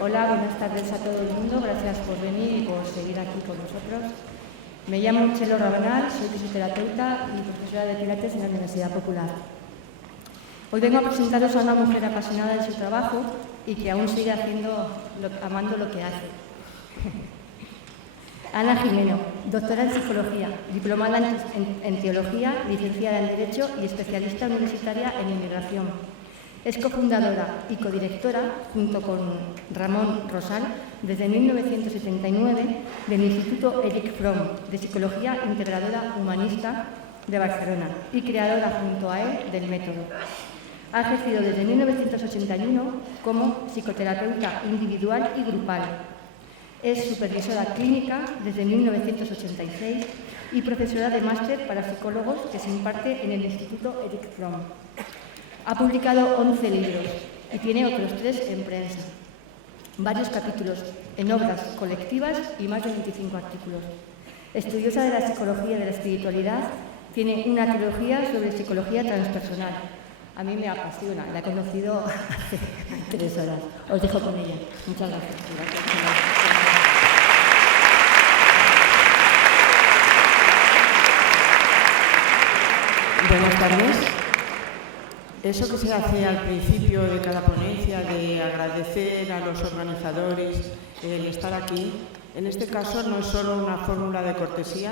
Hola, buenas tardes a todo el mundo. Gracias por venir y por seguir aquí con nosotros. Me llamo Chelo Rabanal, soy fisioterapeuta y profesora de Pilates en la Universidad Popular. Hoy vengo a presentaros a una mujer apasionada de su trabajo y que aún sigue amando lo que hace. Ana Gimeno, doctora en Psicología, diplomada en Teología, licenciada en Derecho y especialista universitaria en Inmigración. Es cofundadora y codirectora, junto con Ramón Rosal, desde 1979, del Instituto Erich Fromm de Psicología Integradora Humanista de Barcelona y creadora junto a él del método. Ha ejercido desde 1981 como psicoterapeuta individual y grupal. Es supervisora clínica desde 1986 y profesora de máster para psicólogos que se imparte en el Instituto Erich Fromm. Ha publicado 11 libros y tiene otros 3 en prensa, varios capítulos en obras colectivas y más de 25 artículos. Estudiosa de la psicología y de la espiritualidad, tiene una trilogía sobre psicología transpersonal. A mí me apasiona, la he conocido hace 3 horas. Os dejo con ella. Muchas gracias. Buenas tardes. Eso que se hace al principio de cada ponencia, de agradecer a los organizadores el estar aquí, en este caso no es solo una fórmula de cortesía,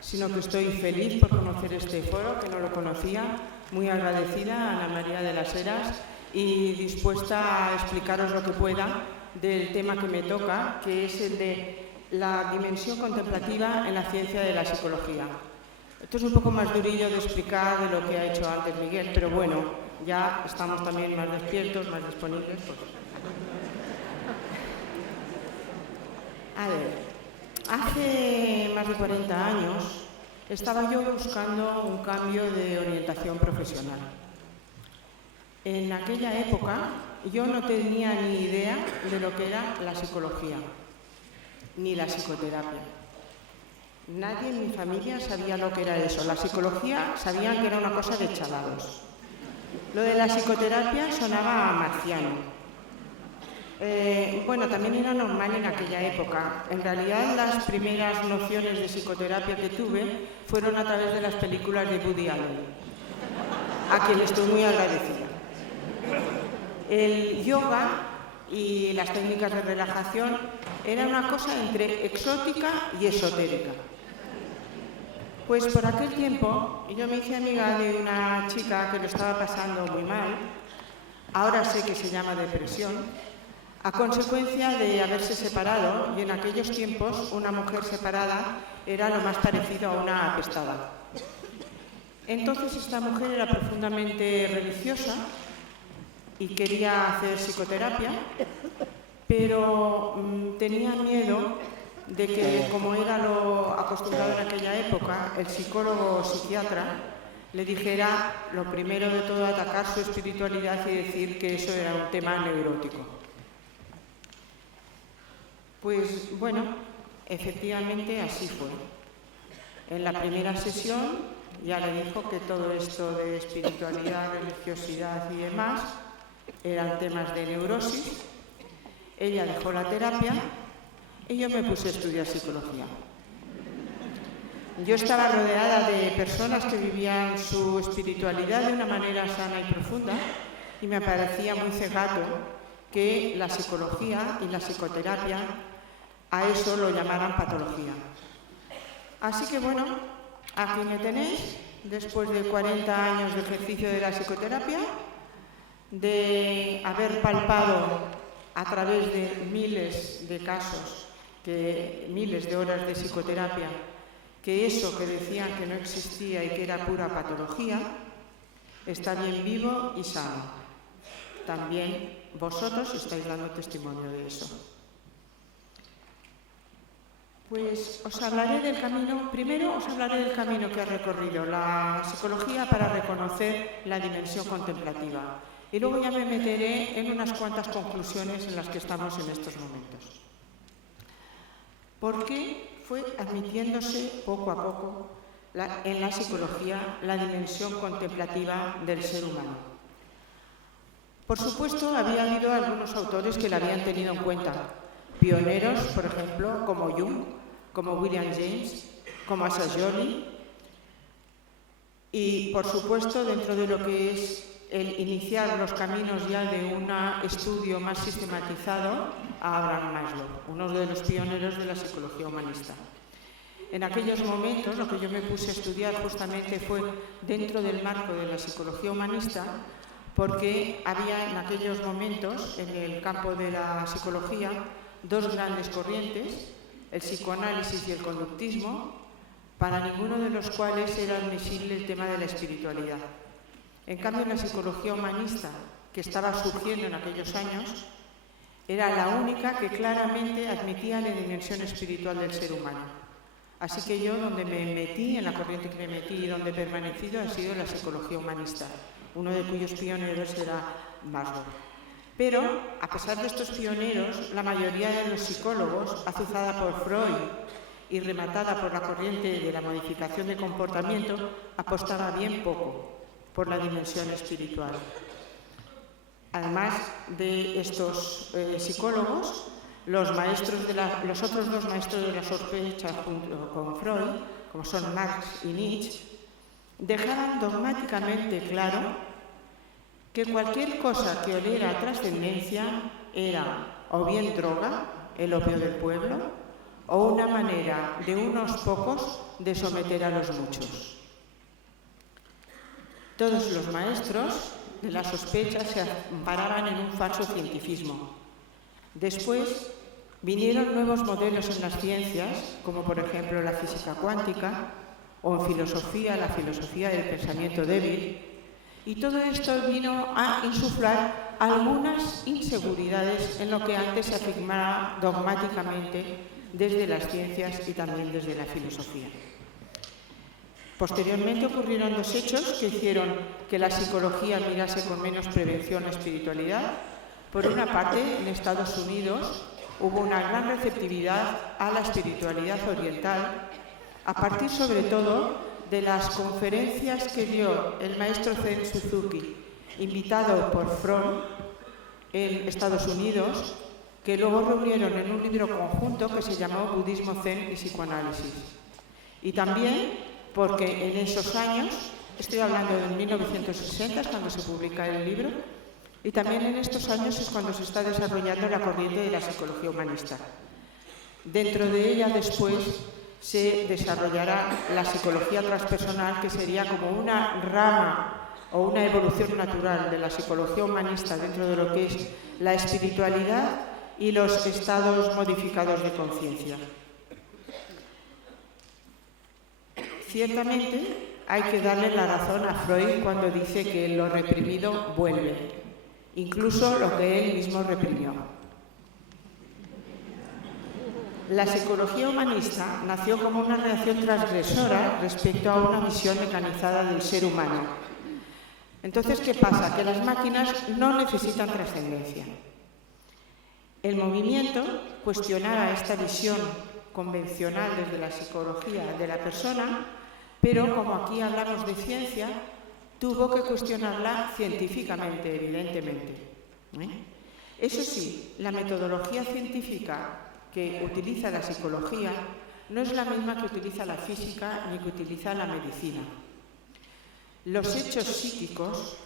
sino que estoy feliz por conocer este foro, que no lo conocía, muy agradecida a Ana María de las Heras y dispuesta a explicaros lo que pueda del tema que me toca, que es el de la dimensión contemplativa en la ciencia de la psicología. Esto es un poco más durillo de explicar de lo que ha hecho antes Miguel, pero bueno, ya estamos también más despiertos, más disponibles. Pues. A ver, hace más de 40 años estaba yo buscando un cambio de orientación profesional. En aquella época yo no tenía ni idea de lo que era la psicología, ni la psicoterapia. Nadie en mi familia sabía lo que era eso. La psicología sabían que era una cosa de chalados. Lo de la psicoterapia sonaba marciano. Bueno, también era normal en aquella época. En realidad, las primeras nociones de psicoterapia que tuve fueron a través de las películas de Woody Allen, a quien estoy muy agradecida. El yoga y las técnicas de relajación era una cosa entre exótica y esotérica. Pues por aquel tiempo yo me hice amiga de una chica que lo estaba pasando muy mal, ahora sé que se llama depresión, a consecuencia de haberse separado, y en aquellos tiempos una mujer separada era lo más parecido a una apestada. Entonces esta mujer era profundamente religiosa y quería hacer psicoterapia, pero tenía miedo de que, como era lo acostumbrado en aquella época, el psicólogo o psiquiatra le dijera lo primero de todo atacar su espiritualidad y decir que eso era un tema neurótico. Pues bueno, efectivamente así fue. En la primera sesión ya le dijo que todo esto de espiritualidad, religiosidad y demás eran temas de neurosis. Ella dejó la terapia y yo me puse a estudiar psicología. Yo estaba rodeada de personas que vivían su espiritualidad de una manera sana y profunda y me parecía muy cegato que la psicología y la psicoterapia a eso lo llamaran patología. Así que bueno, aquí me tenéis, después de 40 años de ejercicio de la psicoterapia, de haber palpado a través de miles de casos, miles de horas de psicoterapia, que eso que decían que no existía y que era pura patología, está bien vivo y sano. También vosotros estáis dando testimonio de eso. Pues os hablaré del camino, primero os hablaré del camino que ha recorrido la psicología para reconocer la dimensión contemplativa. Y luego ya me meteré en unas cuantas conclusiones en las que estamos en estos momentos. ¿Por qué fue admitiéndose poco a poco en la psicología la dimensión contemplativa del ser humano? Por supuesto, había habido algunos autores que la habían tenido en cuenta, pioneros, por ejemplo, como Jung, como William James, como Asa Joly, y, por supuesto, dentro de lo que es el iniciar los caminos ya de un estudio más sistematizado, a Abraham Maslow, uno de los pioneros de la psicología humanista. En aquellos momentos, lo que yo me puse a estudiar justamente fue dentro del marco de la psicología humanista, porque había en aquellos momentos, en el campo de la psicología, dos grandes corrientes, el psicoanálisis y el conductismo, para ninguno de los cuales era admisible el tema de la espiritualidad. En cambio, la psicología humanista, que estaba surgiendo en aquellos años, era la única que claramente admitía la dimensión espiritual del ser humano. Así que yo, donde me metí, en la corriente que me metí y donde he permanecido, ha sido la psicología humanista, uno de cuyos pioneros era Maslow. Pero, a pesar de estos pioneros, la mayoría de los psicólogos, azuzada por Freud y rematada por la corriente de la modificación de comportamiento, apostaba bien poco por la dimensión espiritual. Además de estos psicólogos, los otros dos maestros de la sospecha junto con Freud, como son Marx y Nietzsche, dejaban dogmáticamente claro que cualquier cosa que oliera a trascendencia era o bien droga, el opio del pueblo, o una manera de unos pocos de someter a los muchos. Todos los maestros de la sospecha se amparaban en un falso cientifismo. Después vinieron nuevos modelos en las ciencias, como por ejemplo la física cuántica, o en filosofía, la filosofía del pensamiento débil, y todo esto vino a insuflar algunas inseguridades en lo que antes se afirmaba dogmáticamente desde las ciencias y también desde la filosofía. Posteriormente ocurrieron dos hechos que hicieron que la psicología mirase con menos prevención la espiritualidad. Por una parte, en Estados Unidos hubo una gran receptividad a la espiritualidad oriental, a partir sobre todo de las conferencias que dio el maestro Zen Suzuki, invitado por Fromm en Estados Unidos, que luego reunieron en un libro conjunto que se llamó Budismo Zen y Psicoanálisis. Y también porque en esos años, estoy hablando de 1960, es cuando se publica el libro, y también en estos años es cuando se está desarrollando la corriente de la psicología humanista. Dentro de ella después se desarrollará la psicología transpersonal, que sería como una rama o una evolución natural de la psicología humanista dentro de lo que es la espiritualidad y los estados modificados de conciencia. Ciertamente hay que darle la razón a Freud cuando dice que lo reprimido vuelve, incluso lo que él mismo reprimió. La psicología humanista nació como una reacción transgresora respecto a una visión mecanizada del ser humano. Entonces, ¿qué pasa? Que las máquinas no necesitan trascendencia. El movimiento cuestionaba esta visión convencional desde la psicología de la persona, pero como aquí hablamos de ciencia, tuvo que cuestionarla científicamente, evidentemente. Eso sí, la metodología científica que utiliza la psicología no es la misma que utiliza la física ni que utiliza la medicina. Los hechos psíquicos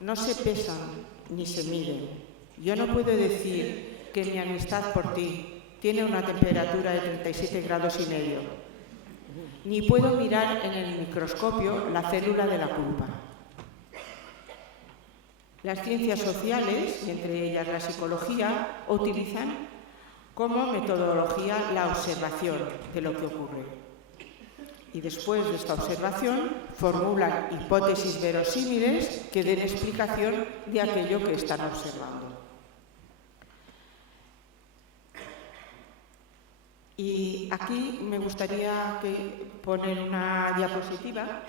no se pesan ni se miden. Yo no puedo decir que mi amistad por ti tiene una temperatura de 37 grados y medio, ni puedo mirar en el microscopio la célula de la culpa. Las ciencias sociales, y entre ellas la psicología, utilizan como metodología la observación de lo que ocurre. Y después de esta observación formulan hipótesis verosímiles que den explicación de aquello que están observando. Y aquí me gustaría poner una diapositiva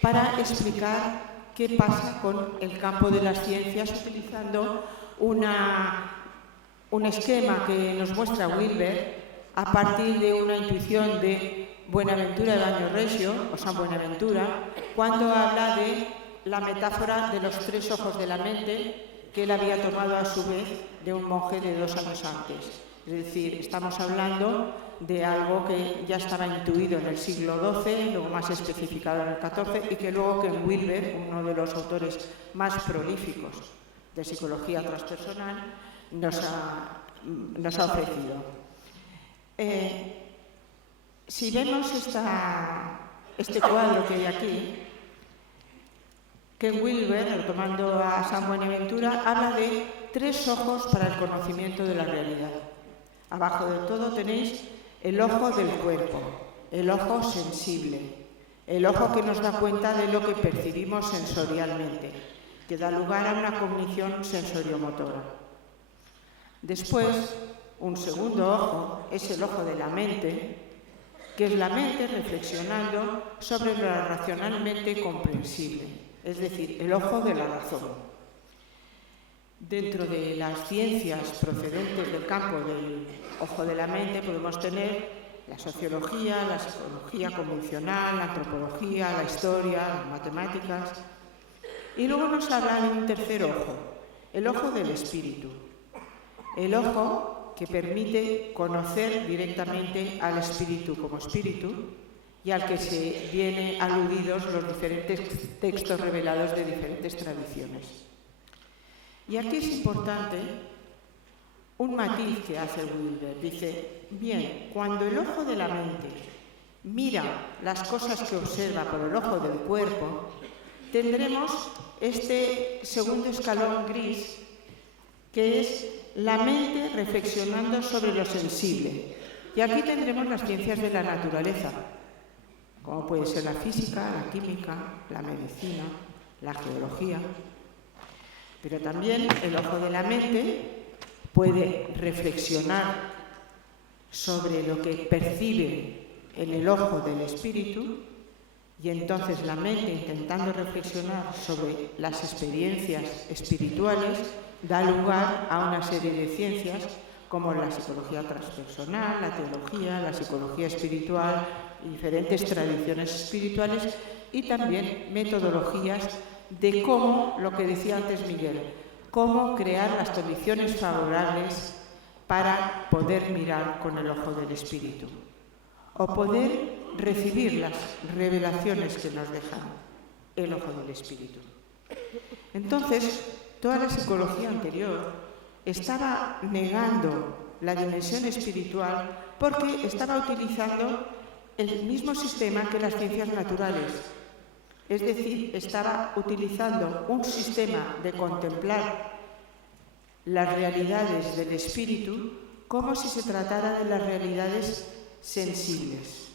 para explicar qué pasa con el campo de las ciencias utilizando un esquema que nos muestra Wilber a partir de una intuición de Buenaventura de Baño Reggio, o San Buenaventura, cuando habla de la metáfora de los 3 ojos de la mente que él había tomado a su vez de un monje de 2 años antes. Es decir, estamos hablando de algo que ya estaba intuido en el siglo XII, luego más especificado en el XIV, y que luego Ken Wilber, uno de los autores más prolíficos de psicología transpersonal, nos ha ofrecido. Si vemos este cuadro que hay aquí, Ken Wilber, retomando a San Buenaventura, habla de 3 ojos para el conocimiento de la realidad. Abajo de todo tenéis el ojo del cuerpo, el ojo sensible, el ojo que nos da cuenta de lo que percibimos sensorialmente, que da lugar a una cognición sensoriomotora. Después, un segundo ojo es el ojo de la mente, que es la mente reflexionando sobre lo racionalmente comprensible, es decir, el ojo de la razón. Dentro de las ciencias procedentes del campo del ojo de la mente podemos tener la sociología, la psicología convencional, la antropología, la historia, las matemáticas. Y luego nos habla de un tercer ojo, el ojo del espíritu. El ojo que permite conocer directamente al espíritu como espíritu y al que se vienen aludidos los diferentes textos revelados de diferentes tradiciones. Y aquí es importante un matiz que hace Wilber. Dice, bien, cuando el ojo de la mente mira las cosas que observa por el ojo del cuerpo, tendremos este segundo escalón gris, que es la mente reflexionando sobre lo sensible. Y aquí tendremos las ciencias de la naturaleza, como puede ser la física, la química, la medicina, la geología. Pero también el ojo de la mente puede reflexionar sobre lo que percibe en el ojo del espíritu y entonces la mente, intentando reflexionar sobre las experiencias espirituales, da lugar a una serie de ciencias como la psicología transpersonal, la teología, la psicología espiritual, diferentes tradiciones espirituales y también metodologías de cómo, lo que decía antes Miguel, cómo crear las condiciones favorables para poder mirar con el ojo del espíritu o poder recibir las revelaciones que nos deja el ojo del espíritu. Entonces, toda la psicología anterior estaba negando la dimensión espiritual porque estaba utilizando el mismo sistema que las ciencias naturales. Es decir, estaba utilizando un sistema de contemplar las realidades del espíritu como si se tratara de las realidades sensibles.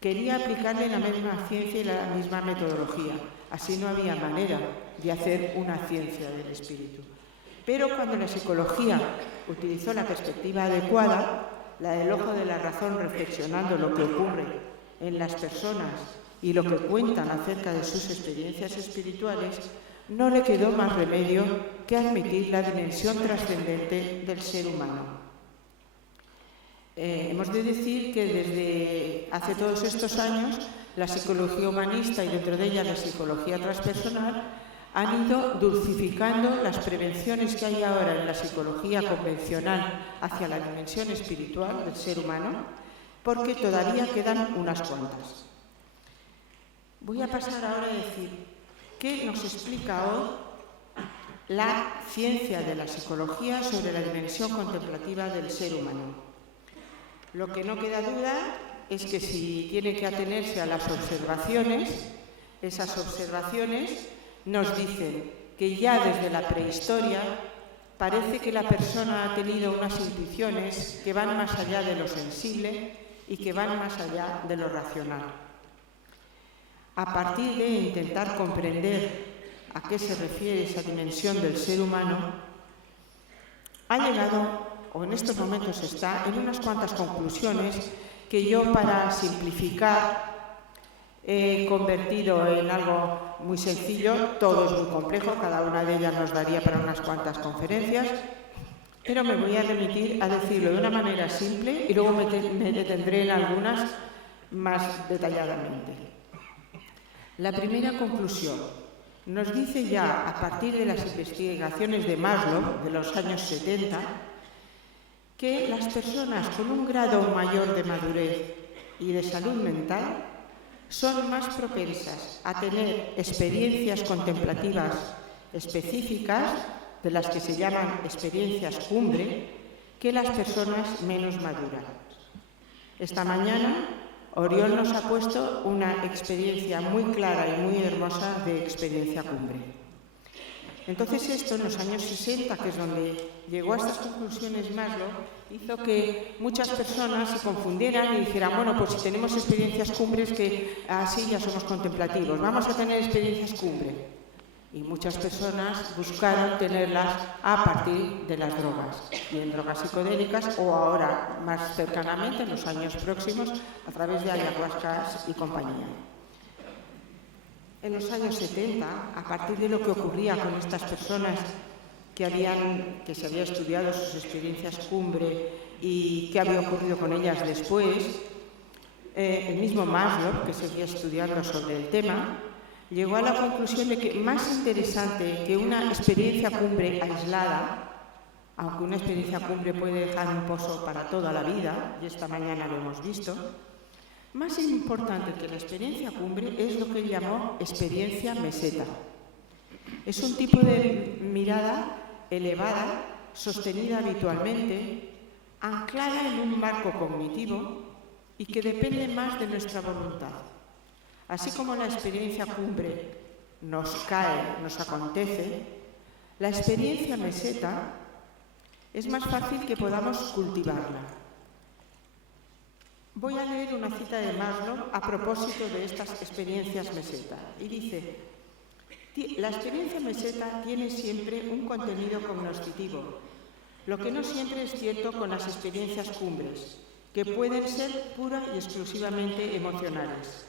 Quería aplicarle la misma ciencia y la misma metodología. Así no había manera de hacer una ciencia del espíritu. Pero cuando la psicología utilizó la perspectiva adecuada, la del ojo de la razón reflexionando lo que ocurre en las personas y lo que cuentan acerca de sus experiencias espirituales, no le quedó más remedio que admitir la dimensión trascendente del ser humano. Hemos de decir que desde hace todos estos años la psicología humanista y dentro de ella la psicología transpersonal han ido dulcificando las prevenciones que hay ahora en la psicología convencional hacia la dimensión espiritual del ser humano, porque todavía quedan unas cuantas. Voy a pasar ahora a decir qué nos explica hoy la ciencia de la psicología sobre la dimensión contemplativa del ser humano. Lo que no queda duda es que si tiene que atenerse a las observaciones, esas observaciones nos dicen que ya desde la prehistoria parece que la persona ha tenido unas intuiciones que van más allá de lo sensible y que van más allá de lo racional. A partir de intentar comprender a qué se refiere esa dimensión del ser humano, ha llegado, o en estos momentos está, en unas cuantas conclusiones que yo, para simplificar, he convertido en algo muy sencillo. Todo es muy complejo, cada una de ellas nos daría para unas cuantas conferencias, pero me voy a remitir a decirlo de una manera simple y luego me detendré en algunas más detalladamente. La primera conclusión nos dice ya, a partir de las investigaciones de Maslow, de los años 70, que las personas con un grado mayor de madurez y de salud mental son más propensas a tener experiencias contemplativas específicas, de las que se llaman experiencias cumbre, que las personas menos maduras. Esta mañana, Oriol nos ha puesto una experiencia muy clara y muy hermosa de experiencia cumbre. Entonces esto, en los años 60, que es donde llegó a estas conclusiones Maslow, hizo que muchas personas se confundieran y dijeran, bueno, pues si tenemos experiencias cumbres, que así ya somos contemplativos, vamos a tener experiencias cumbre. Y muchas personas buscaron tenerlas a partir de las drogas, bien drogas psicodélicas o ahora, más cercanamente, en los años próximos, a través de ayahuascas y compañía. En los años 70, a partir de lo que ocurría con estas personas que se había estudiado sus experiencias cumbre y qué había ocurrido con ellas después, el mismo Maslow, que seguía estudiando sobre el tema, llegó a la conclusión de que más interesante que una experiencia cumbre aislada, aunque una experiencia cumbre puede dejar un pozo para toda la vida, y esta mañana lo hemos visto, más importante que la experiencia cumbre es lo que él llamó experiencia meseta. Es un tipo de mirada elevada, sostenida habitualmente, anclada en un marco cognitivo y que depende más de nuestra voluntad. Así como la experiencia cumbre nos cae, nos acontece, la experiencia meseta es más fácil que podamos cultivarla. Voy a leer una cita de Maslow a propósito de estas experiencias meseta. Y dice, la experiencia meseta tiene siempre un contenido cognoscitivo, lo que no siempre es cierto con las experiencias cumbres, que pueden ser pura y exclusivamente emocionales.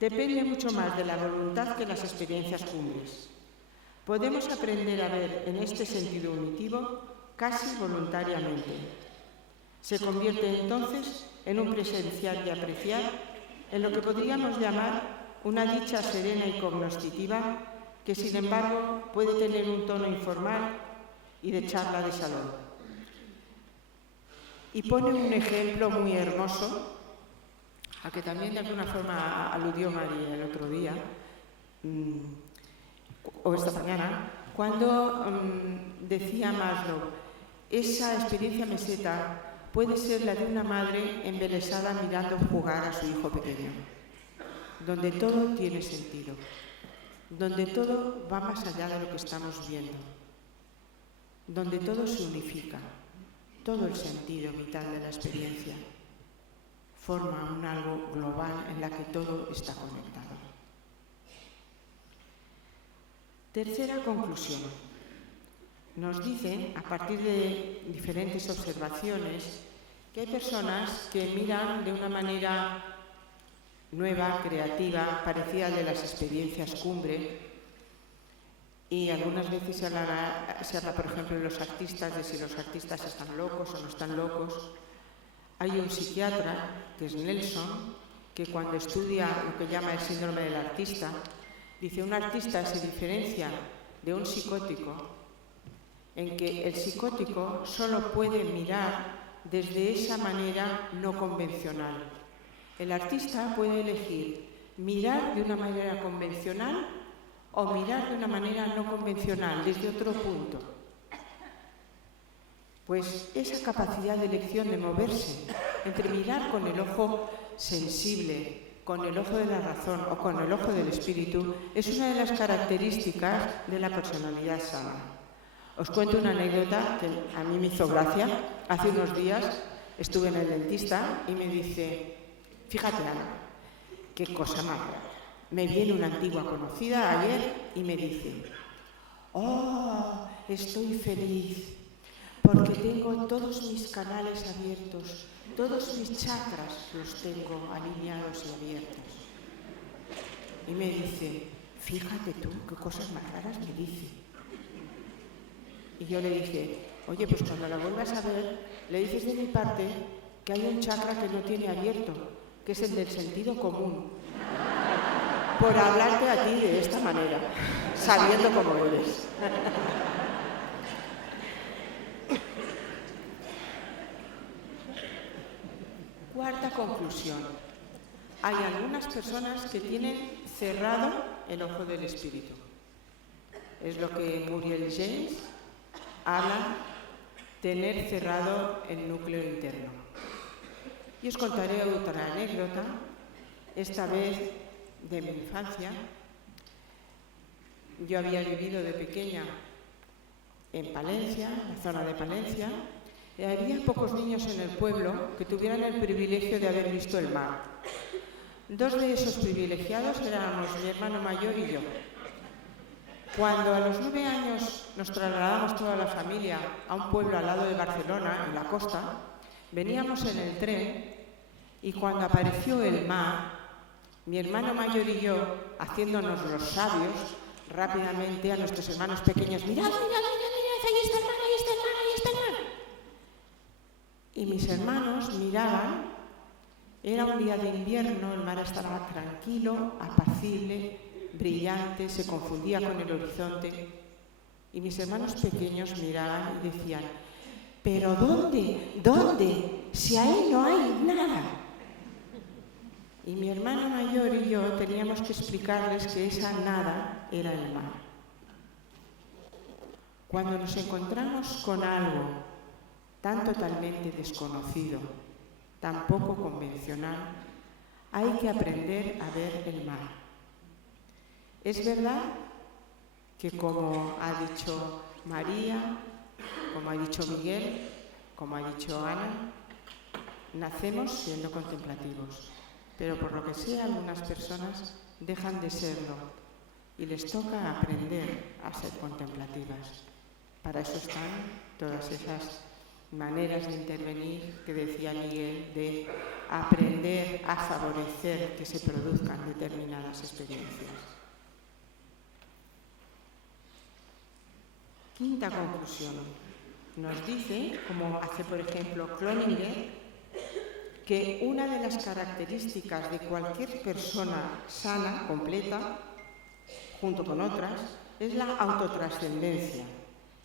Depende mucho más de la voluntad que las experiencias cumbres. Podemos aprender a ver en este sentido unitivo casi voluntariamente. Se convierte entonces en un presenciar y apreciar en lo que podríamos llamar una dicha serena y cognoscitiva que, sin embargo, puede tener un tono informal y de charla de salón. Y pone un ejemplo muy hermoso, a que también de alguna forma aludió María el otro día, o esta mañana, cuando decía Maslow, esa experiencia meseta puede ser la de una madre embelesada mirando jugar a su hijo pequeño, donde todo tiene sentido, donde todo va más allá de lo que estamos viendo, donde todo se unifica, todo el sentido vital de la experiencia forma un algo global en la que todo está conectado. Tercera conclusión. Nos dicen, a partir de diferentes observaciones, que hay personas que miran de una manera nueva, creativa, parecida a de las experiencias cumbre, y algunas veces se habla, por ejemplo, de los artistas, de si los artistas están locos o no están locos. Hay un psiquiatra, que es Nelson, que cuando estudia lo que llama el síndrome del artista, dice un artista se diferencia de un psicótico en que el psicótico solo puede mirar desde esa manera no convencional. El artista puede elegir mirar de una manera convencional o mirar de una manera no convencional, desde otro punto. Pues esa capacidad de elección de moverse entre mirar con el ojo sensible, con el ojo de la razón o con el ojo del espíritu, es una de las características de la personalidad sana. Os cuento una anécdota que a mí me hizo gracia. Hace unos días estuve en el dentista y me dice, fíjate Ana, qué cosa más rara. Me viene una antigua conocida ayer y me dice, oh, estoy feliz porque tengo todos mis canales abiertos, todos mis chakras los tengo alineados y abiertos. Y me dice, fíjate tú, qué cosas más raras me dice. Y yo le dije, oye, pues cuando la vuelvas a ver, le dices de mi parte que hay un chakra que no tiene abierto, que es el del sentido común. por hablarte a ti de esta manera, sabiendo cómo eres. Cuarta conclusión. Hay algunas personas que tienen cerrado el ojo del espíritu. Es lo que Muriel James habla, tener cerrado el núcleo interno. Y os contaré otra anécdota, esta vez de mi infancia. Yo había vivido de pequeña en Palencia, en la zona de Palencia, y había pocos niños en el pueblo que tuvieran el privilegio de haber visto el mar. Dos de esos privilegiados éramos mi hermano mayor y yo. Cuando a los 9 años nos trasladamos toda la familia a un pueblo al lado de Barcelona, en la costa, veníamos en el tren y cuando apareció el mar, mi hermano mayor y yo, haciéndonos los sabios, rápidamente a nuestros hermanos pequeños, mirad, mirad, mirad, mirad, ahí está el mar, ahí está el mar, ahí está el mar. Y mis hermanos miraban, era un día de invierno, el mar estaba tranquilo, apacible, brillante, se confundía con el horizonte. Y mis hermanos pequeños miraban y decían, ¿pero dónde? ¿Dónde? Si ahí no hay nada. Y mi hermano mayor y yo teníamos que explicarles que esa nada era el mar. Cuando nos encontramos con algo tan totalmente desconocido, tan poco convencional, hay que aprender a ver el mar. Es verdad que, como ha dicho María, como ha dicho Miguel, como ha dicho Ana, nacemos siendo contemplativos, pero por lo que sea algunas personas dejan de serlo y les toca aprender a ser contemplativas. Para eso están todas esas maneras de intervenir que decía Miguel, de aprender a favorecer que se produzcan determinadas experiencias. Quinta conclusión. Nos dice, como hace por ejemplo Cloninger, que una de las características de cualquier persona sana, completa, junto con otras, es la autotrascendencia.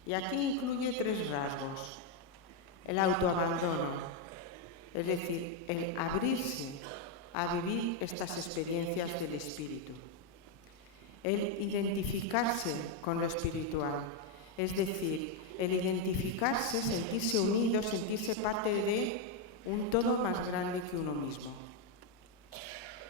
Y aquí incluye 3 rasgos. El autoabandono, es decir, el abrirse a vivir estas experiencias del espíritu. El identificarse con lo espiritual, es decir, el identificarse, sentirse unido, sentirse parte de un todo más grande que uno mismo.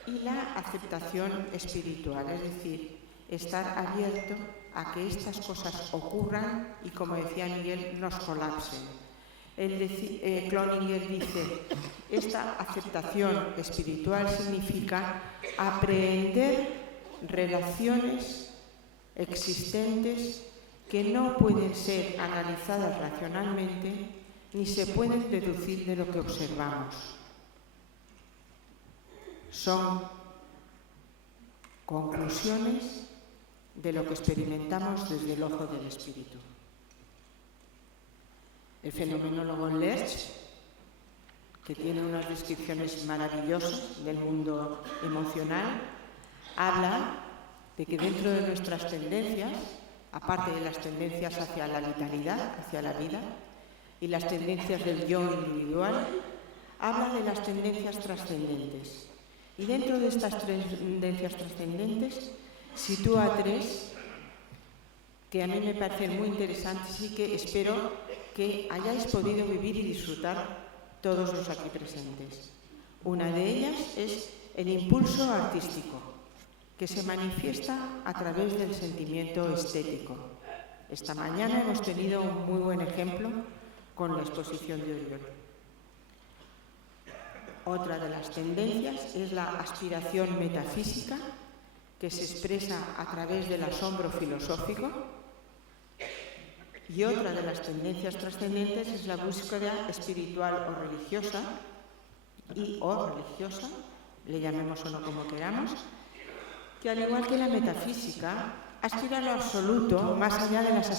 Y la aceptación espiritual, es decir, estar abierto a que estas cosas ocurran y, como decía Miguel, nos colapsen. Cloninger dice, esta aceptación espiritual significa aprehender relaciones existentes que no pueden ser analizadas racionalmente ni se pueden deducir de lo que observamos. Son conclusiones de lo que experimentamos desde el ojo del espíritu. El fenomenólogo Lerch, que tiene unas descripciones maravillosas del mundo emocional, habla de que dentro de nuestras tendencias, aparte de las tendencias hacia la vitalidad, hacia la vida, y las tendencias del yo individual, habla de las tendencias trascendentes. Y dentro de estas tendencias trascendentes sitúa 3 que a mí me parecen muy interesantes y que espero que hayáis podido vivir y disfrutar todos los aquí presentes. Una de ellas es el impulso artístico, que se manifiesta a través del sentimiento estético. Esta mañana hemos tenido un muy buen ejemplo con la exposición de Oriol. Otra de las tendencias es la aspiración metafísica, que se expresa a través del asombro filosófico. Y otra de las tendencias trascendentes es la búsqueda espiritual o religiosa, le llamemos o no como queramos, que al igual que la metafísica, aspira a lo absoluto, más allá de las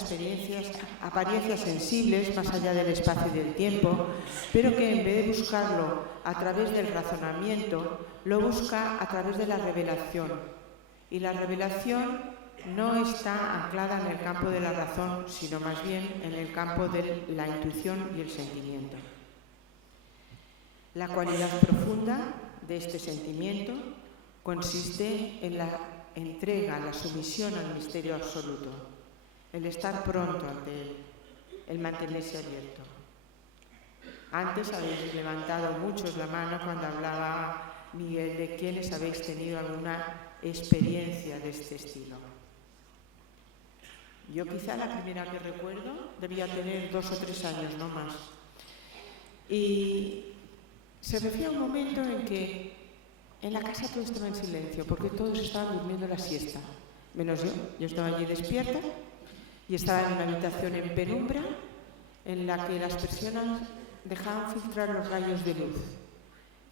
apariencias sensibles, más allá del espacio y del tiempo, pero que en vez de buscarlo a través del razonamiento, lo busca a través de la revelación. Y la revelación no está anclada en el campo de la razón, sino más bien en el campo de la intuición y el sentimiento. La cualidad profunda de este sentimiento consiste en la entrega, la sumisión al misterio absoluto, el estar pronto ante él, el mantenerse abierto. Antes habéis levantado muchos la mano cuando hablaba Miguel de quienes habéis tenido alguna experiencia de este estilo. Yo quizá la primera que recuerdo debía tener 2 o 3 años, no más. Y se refiere a un momento en que en la casa todo estaba en silencio, porque todos estaban durmiendo la siesta, menos yo. Yo estaba allí despierta y estaba en una habitación en penumbra en la que las persianas dejaban filtrar los rayos de luz.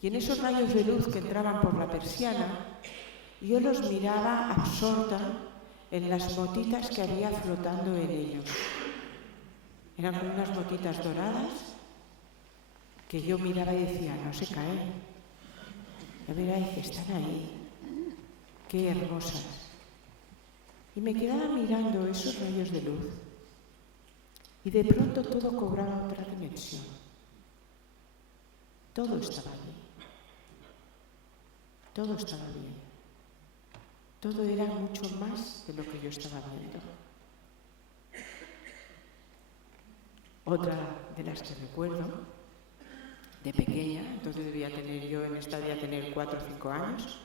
Y en esos rayos de luz que entraban por la persiana, yo los miraba absorta en las motitas que había flotando en ellos. Eran como unas motitas doradas que yo miraba y decía, no se caen. Yo miraba y decía, están ahí, qué hermosas. Y me quedaba mirando esos rayos de luz y de pronto todo cobraba otra dimensión. Todo estaba bien. Todo estaba bien. Todo era mucho más de lo que yo estaba viendo. Otra de las que recuerdo, de pequeña, entonces debía tener 4 o 5 años,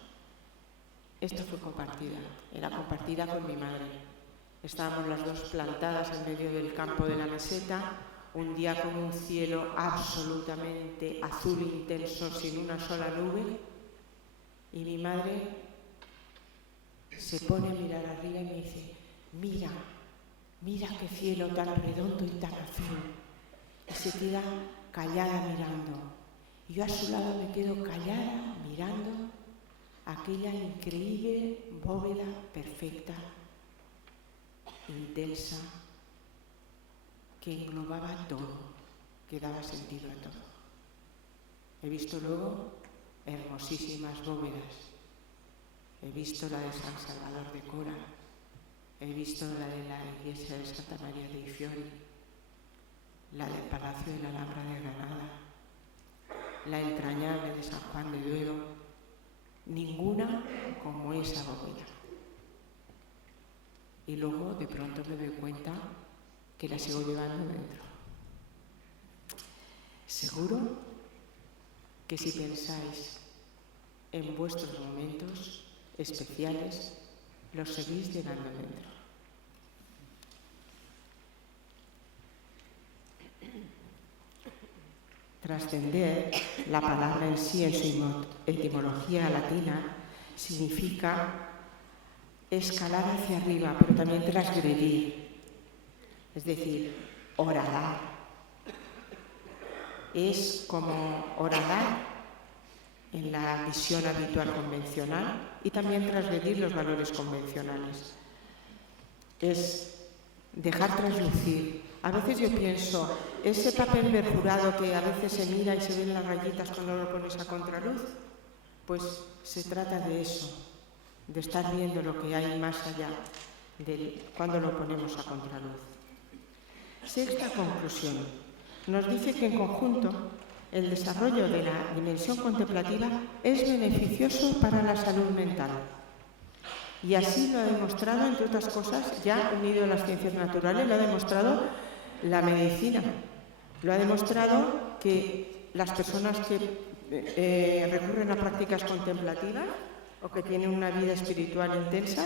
esta fue compartida, era compartida con mi madre. Estábamos las dos plantadas en medio del campo de la meseta, un día con un cielo absolutamente azul intenso, sin una sola nube, y mi madre se pone a mirar arriba y me dice, mira, mira qué cielo tan redondo y tan azul. Y se queda callada mirando. Y yo a su lado me quedo callada mirando aquella increíble bóveda perfecta, intensa, que englobaba todo, que daba sentido a todo. He visto luego hermosísimas bóvedas. He visto la de San Salvador de Cora, he visto la de la iglesia de Santa María dei Fiori, la del Palacio de la Alhambra de Granada, la entrañable de San Juan de Duero, ninguna como esa bóveda. Y luego de pronto me doy cuenta que la sigo llevando dentro. Seguro que si pensáis en vuestros momentos especiales, los seguís llevando dentro. Trascender, la palabra en sí, en su etimología latina, significa escalar hacia arriba, pero también transgredir, es decir, horadar. Es como horadar en la visión habitual convencional y también transgredir los valores convencionales. Es dejar traslucir. A veces yo pienso, ese papel perjurado que a veces se mira y se ven las rayitas cuando lo pones a contraluz, pues se trata de eso, de estar viendo lo que hay más allá de cuando lo ponemos a contraluz. Sexta conclusión. Nos dice que en conjunto el desarrollo de la dimensión contemplativa es beneficioso para la salud mental. Y así lo ha demostrado, entre otras cosas, ya unido a las ciencias naturales, lo ha demostrado la medicina. Lo ha demostrado que las personas que recurren a prácticas contemplativas o que tienen una vida espiritual intensa,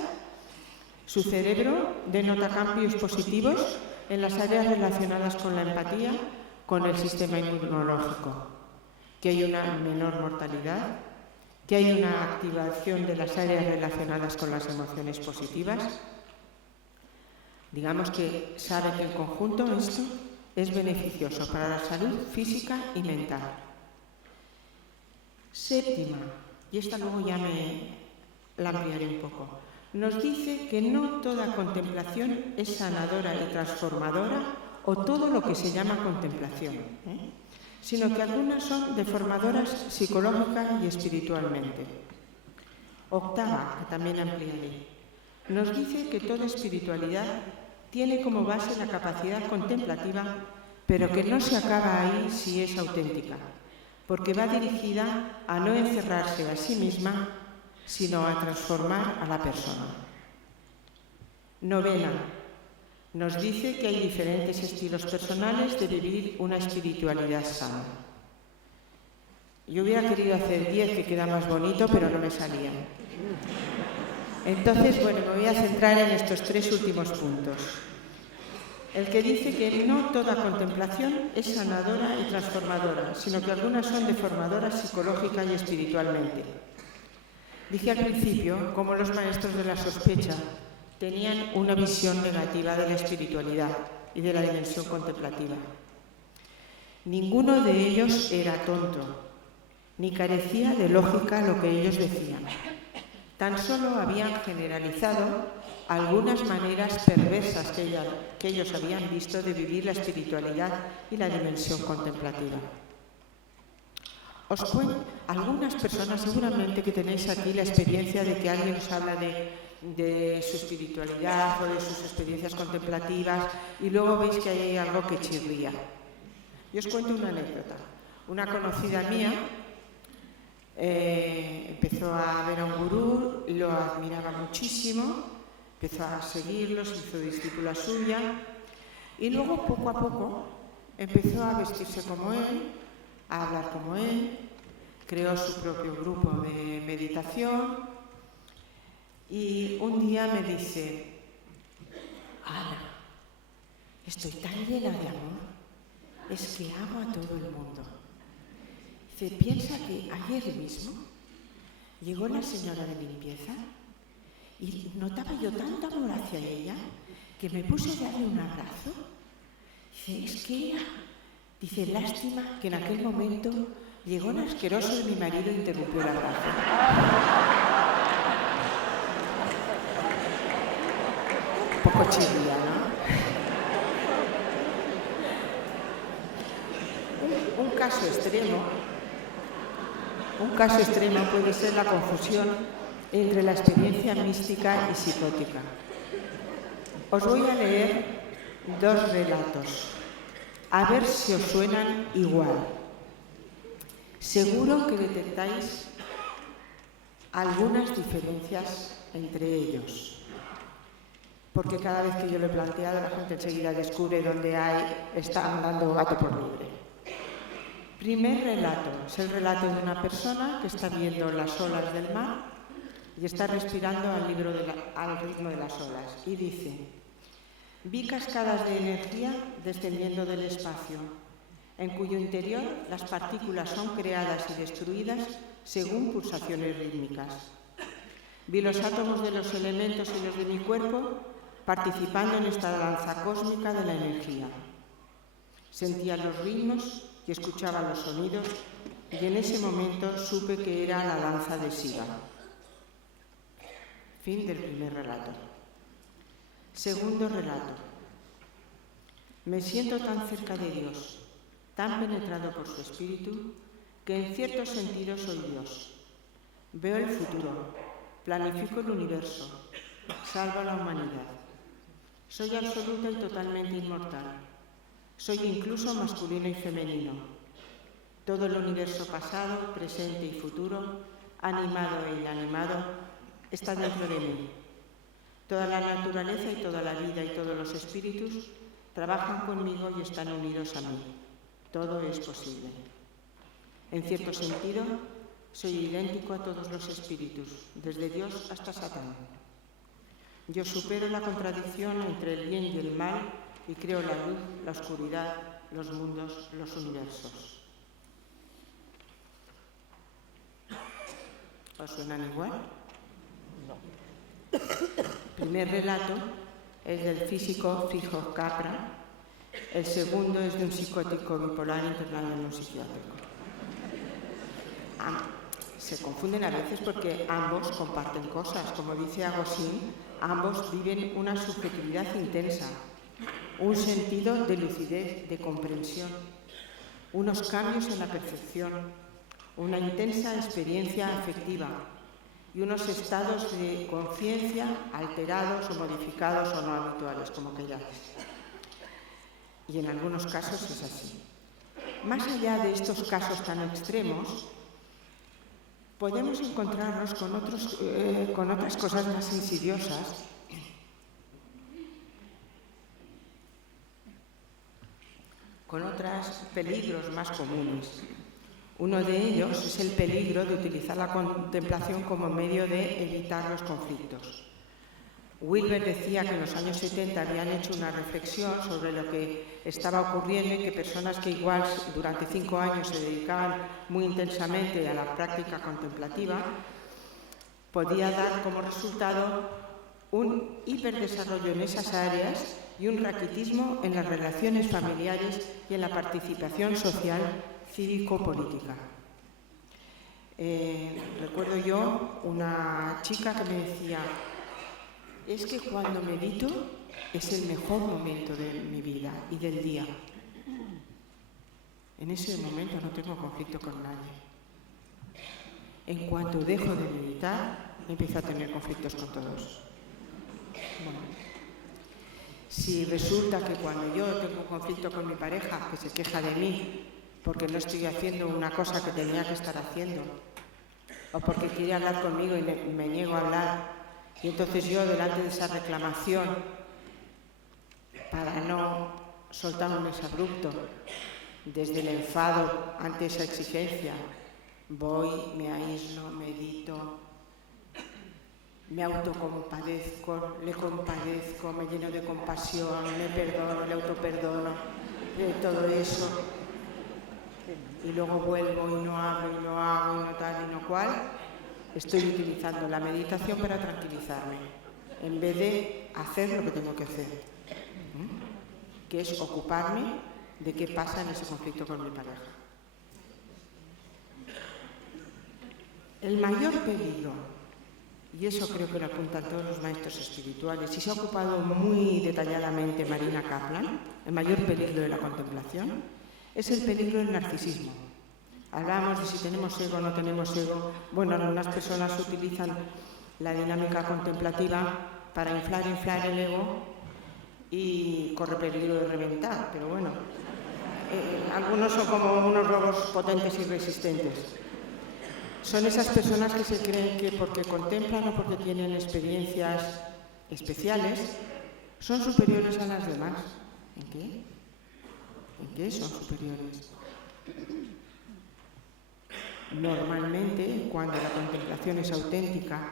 su cerebro denota cambios positivos en las áreas relacionadas con la empatía, con el sistema inmunológico, que hay una menor mortalidad, que hay una activación de las áreas relacionadas con las emociones positivas. Digamos que sabe que en conjunto esto es beneficioso para la salud física y mental. Séptima, y esta luego ya la ampliaré un poco, nos dice que no toda contemplación es sanadora y transformadora o todo lo que se llama contemplación, sino que algunas son deformadoras psicológica y espiritualmente. Octava, que también ampliaré, nos dice que toda espiritualidad tiene como base la capacidad contemplativa, pero que no se acaba ahí si es auténtica, porque va dirigida a no encerrarse a sí misma, sino a transformar a la persona. Novena, nos dice que hay diferentes estilos personales de vivir una espiritualidad sana. Yo hubiera querido hacer 10, que queda más bonito, pero no me salía. Entonces, bueno, me voy a centrar en estos 3 últimos puntos. El que dice que no toda contemplación es sanadora y transformadora, sino que algunas son deformadoras psicológica y espiritualmente. Dije al principio cómo los maestros de la sospecha tenían una visión negativa de la espiritualidad y de la dimensión contemplativa. Ninguno de ellos era tonto, ni carecía de lógica lo que ellos decían. Tan solo habían generalizado algunas maneras perversas que ellos habían visto de vivir la espiritualidad y la dimensión contemplativa. Os cuento, algunas personas seguramente que tenéis aquí la experiencia de que alguien os habla de su espiritualidad o de sus experiencias contemplativas y luego veis que hay algo que chirría. Yo os cuento una anécdota. Una conocida mía empezó a ver a un gurú, lo admiraba muchísimo, empezó a seguirlo, se hizo discípula suya y luego poco a poco empezó a vestirse como él, a hablar como él, creó su propio grupo de meditación y un día me dice: Ana, estoy tan llena de amor, es que amo a todo el mundo. Dice, piensa que ayer mismo llegó la señora de limpieza y notaba yo tanto amor hacia ella que me puse a darle un abrazo. Dice, es que era... Dice, lástima que en aquel momento llegó un asqueroso de mi marido e interrumpió el abrazo. Un poco chirría, ¿no? Un caso extremo puede ser la confusión entre la experiencia mística y psicótica. Os voy a leer 2 relatos, a ver si os suenan igual. Seguro que detectáis algunas diferencias entre ellos, porque cada vez que yo lo he planteado la gente enseguida descubre dónde está andando gato por liebre. Primer relato, es el relato de una persona que está viendo las olas del mar y está respirando al ritmo de las olas. Y dice, vi cascadas de energía descendiendo del espacio, en cuyo interior las partículas son creadas y destruidas según pulsaciones rítmicas. Vi los átomos de los elementos y los de mi cuerpo participando en esta danza cósmica de la energía. Sentía los ritmos y escuchaba los sonidos y en ese momento supe que era la danza de Shiva. Fin del primer relato. Segundo relato. Me siento tan cerca de Dios, tan penetrado por su espíritu, que en cierto sentido soy Dios. Veo el futuro, planifico el universo, salvo a la humanidad. Soy absoluta y totalmente inmortal. Soy incluso masculino y femenino. Todo el universo pasado, presente y futuro, animado e inanimado, está dentro de mí. Toda la naturaleza y toda la vida y todos los espíritus trabajan conmigo y están unidos a mí. Todo es posible. En cierto sentido, soy idéntico a todos los espíritus, desde Dios hasta Satán. Yo supero la contradicción entre el bien y el mal y creo la luz, la oscuridad, los mundos, los universos. ¿Os suenan igual? No. El primer relato es del físico Fritjof Capra, el segundo es de un psicótico bipolar internado en un psiquiátrico. Se confunden a veces porque ambos comparten cosas. Como dice Agosín, ambos viven una subjetividad intensa, un sentido de lucidez, de comprensión, unos cambios en la percepción, una intensa experiencia afectiva y unos estados de conciencia alterados o modificados o no habituales, como queráis. Y en algunos casos es así. Más allá de estos casos tan extremos, podemos encontrarnos con otras cosas más insidiosas, con otros peligros más comunes. Uno de ellos es el peligro de utilizar la contemplación como medio de evitar los conflictos. Wilber decía que en los años 70 habían hecho una reflexión sobre lo que estaba ocurriendo y que personas que igual durante 5 años se dedicaban muy intensamente a la práctica contemplativa podía dar como resultado un hiperdesarrollo en esas áreas y un raquitismo en las relaciones familiares y en la participación social cívico-política. Recuerdo yo una chica que me decía: es que cuando medito es el mejor momento de mi vida y del día. En ese momento no tengo conflicto con nadie. En cuanto dejo de meditar, empiezo a tener conflictos con todos. Bueno, si resulta que cuando yo tengo un conflicto con mi pareja, que se queja de mí porque no estoy haciendo una cosa que tenía que estar haciendo, o porque quiere hablar conmigo y me niego a hablar, y entonces yo, delante de esa reclamación, para no soltar un exabrupto, desde el enfado ante esa exigencia, voy, me aíslo, medito, me autocompadezco, le compadezco, me lleno de compasión, me perdono, le autoperdono, todo eso, y luego vuelvo y no hablo y no hago y no tal y no cual. Estoy utilizando la meditación para tranquilizarme, en vez de hacer lo que tengo que hacer, que es ocuparme de qué pasa en ese conflicto con mi pareja. El mayor peligro, y eso creo que lo apuntan todos los maestros espirituales, y se ha ocupado muy detalladamente Marina Kaplan, el mayor peligro de la contemplación, es el peligro del narcisismo. Hablamos de si tenemos ego o no tenemos ego. Bueno, algunas personas utilizan la dinámica contemplativa para inflar el ego y corre peligro de reventar, pero bueno, algunos son como unos lobos potentes y resistentes. Son esas personas que se creen que porque contemplan o porque tienen experiencias especiales son superiores a las demás. ¿En qué? ¿En qué son superiores? Normalmente, cuando la contemplación es auténtica,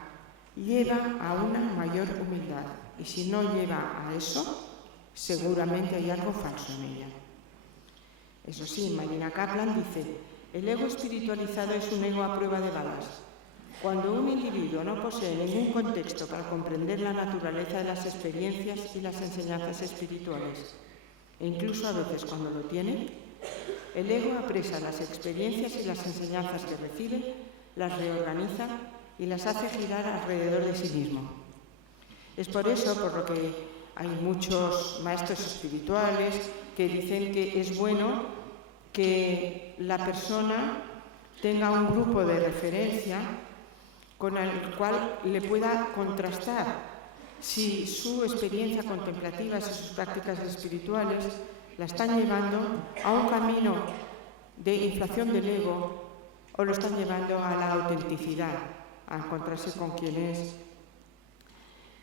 lleva a una mayor humildad. Y si no lleva a eso, seguramente hay algo falso en ella. Eso sí, Marina Kaplan dice: el ego espiritualizado es un ego a prueba de balas. Cuando un individuo no posee ningún contexto para comprender la naturaleza de las experiencias y las enseñanzas espirituales, e incluso a veces cuando lo tiene, el ego apresa las experiencias y las enseñanzas que recibe, las reorganiza y las hace girar alrededor de sí mismo. Es por eso por lo que hay muchos maestros espirituales que dicen que es bueno que la persona tenga un grupo de referencia con el cual le pueda contrastar si su experiencia contemplativa, si sus prácticas espirituales la están llevando a un camino de inflación del ego o lo están llevando a la autenticidad, a encontrarse con quien es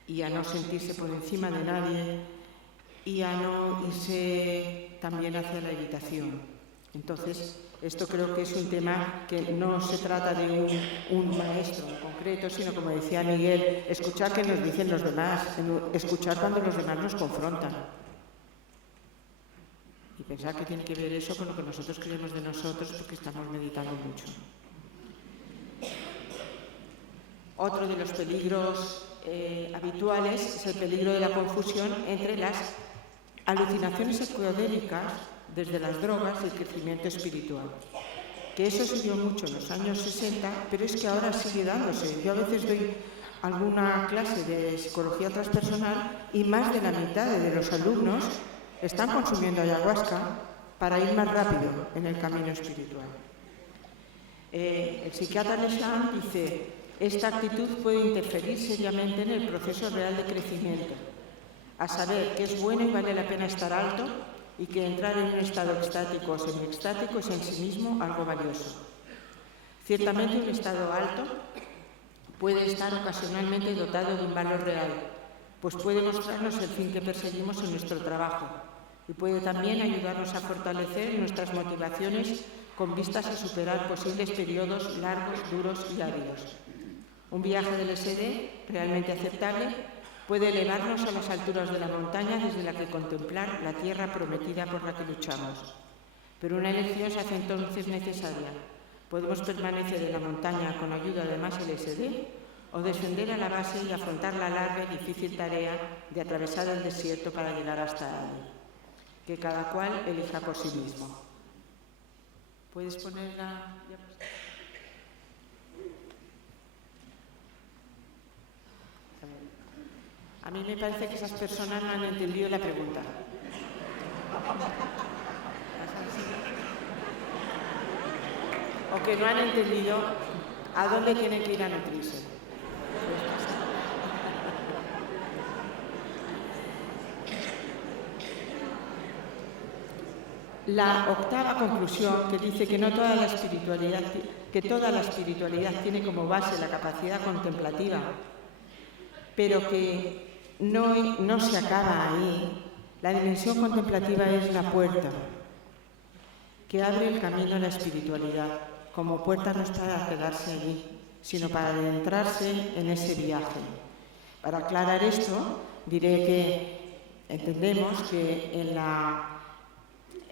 y a no sentirse por encima de nadie y a no irse también hacia la evitación. Entonces, esto creo que es un tema que no se trata de un maestro en concreto, sino, como decía Miguel, escuchar qué nos dicen los demás, escuchar cuando los demás nos confrontan. Y pensar que tiene que ver eso con lo que nosotros creemos de nosotros, porque estamos meditando mucho. Otro de los peligros habituales es el peligro de la confusión entre las alucinaciones psicodélicas desde las drogas y el crecimiento espiritual. Que eso se dio mucho en los años 60, pero es que ahora sigue dándose. Yo a veces doy alguna clase de psicología transpersonal y más de la mitad de los alumnos están consumiendo ayahuasca para ir más rápido en el camino espiritual. El psiquiatra Lesham dice: esta actitud puede interferir seriamente en el proceso real de crecimiento, a saber que es bueno y vale la pena estar alto y que entrar en un estado extático o semiextático es en sí mismo algo valioso. Ciertamente un estado alto puede estar ocasionalmente dotado de un valor real, pues puede mostrarnos el fin que perseguimos en nuestro trabajo y puede también ayudarnos a fortalecer nuestras motivaciones con vistas a superar posibles periodos largos, duros y áridos. Un viaje del LSD realmente aceptable puede elevarnos a las alturas de la montaña desde la que contemplar la tierra prometida por la que luchamos. Pero una elección se hace entonces necesaria. Podemos permanecer en la montaña con ayuda de más LSD o descender a la base y afrontar la larga y difícil tarea de atravesar el desierto para llegar hasta allí. Que cada cual elija por sí mismo. ¿Puedes ponerla? A mí me parece que esas personas no han entendido la pregunta. O que no han entendido a dónde tienen que ir a nutrirse. La octava conclusión, que dice que toda la espiritualidad tiene como base la capacidad contemplativa, pero que no se acaba ahí. La dimensión contemplativa es la puerta que abre el camino a la espiritualidad. Como puerta no es para quedarse allí, sino para adentrarse en ese viaje. Para aclarar esto, diré que entendemos que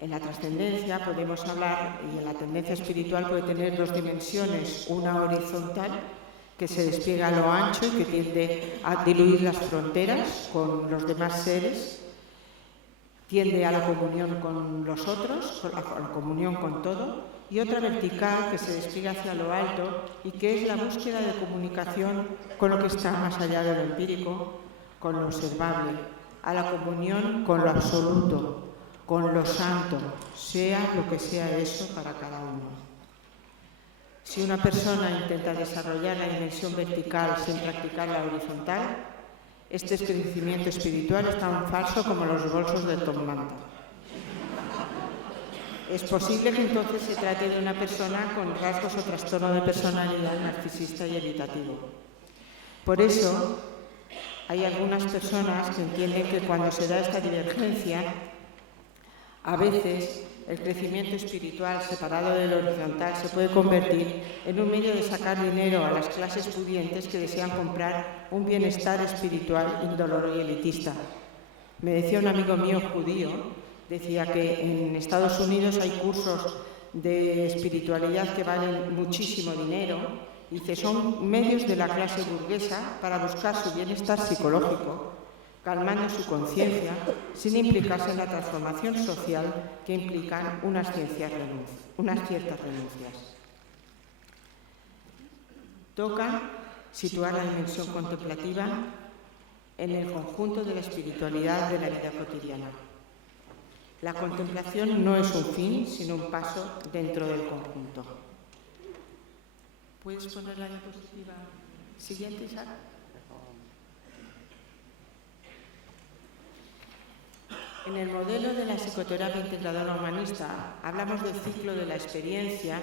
en la trascendencia podemos hablar, y en la tendencia espiritual puede tener dos dimensiones, una horizontal, que se despliega a lo ancho y que tiende a diluir las fronteras con los demás seres, tiende a la comunión con los otros, a la comunión con todo, y otra vertical que se despliega hacia lo alto y que es la búsqueda de comunicación con lo que está más allá de lo empírico, con lo observable, a la comunión con lo absoluto, con lo santo, sea lo que sea eso para cada uno. Si una persona intenta desarrollar la dimensión vertical sin practicar la horizontal, este crecimiento espiritual es tan falso como los bolsos de Tom Manta. Es posible que entonces se trate de una persona con rasgos o trastorno de personalidad narcisista y evitativo. Por eso, hay algunas personas que entienden que cuando se da esta divergencia, a veces el crecimiento espiritual separado del horizontal se puede convertir en un medio de sacar dinero a las clases pudientes que desean comprar un bienestar espiritual indoloro y elitista. Me decía un amigo mío judío, decía que en Estados Unidos hay cursos de espiritualidad que valen muchísimo dinero, y que son medios de la clase burguesa para buscar su bienestar psicológico, calmando su conciencia, sin implicarse en la transformación social que implican unas ciertas renuncias. Toca situar la dimensión contemplativa en el conjunto de la espiritualidad de la vida cotidiana. La contemplación no es un fin, sino un paso dentro del conjunto. ¿Puedes poner la diapositiva siguiente, Isaac? En el modelo de la psicoterapia integradora humanista hablamos del ciclo de la experiencia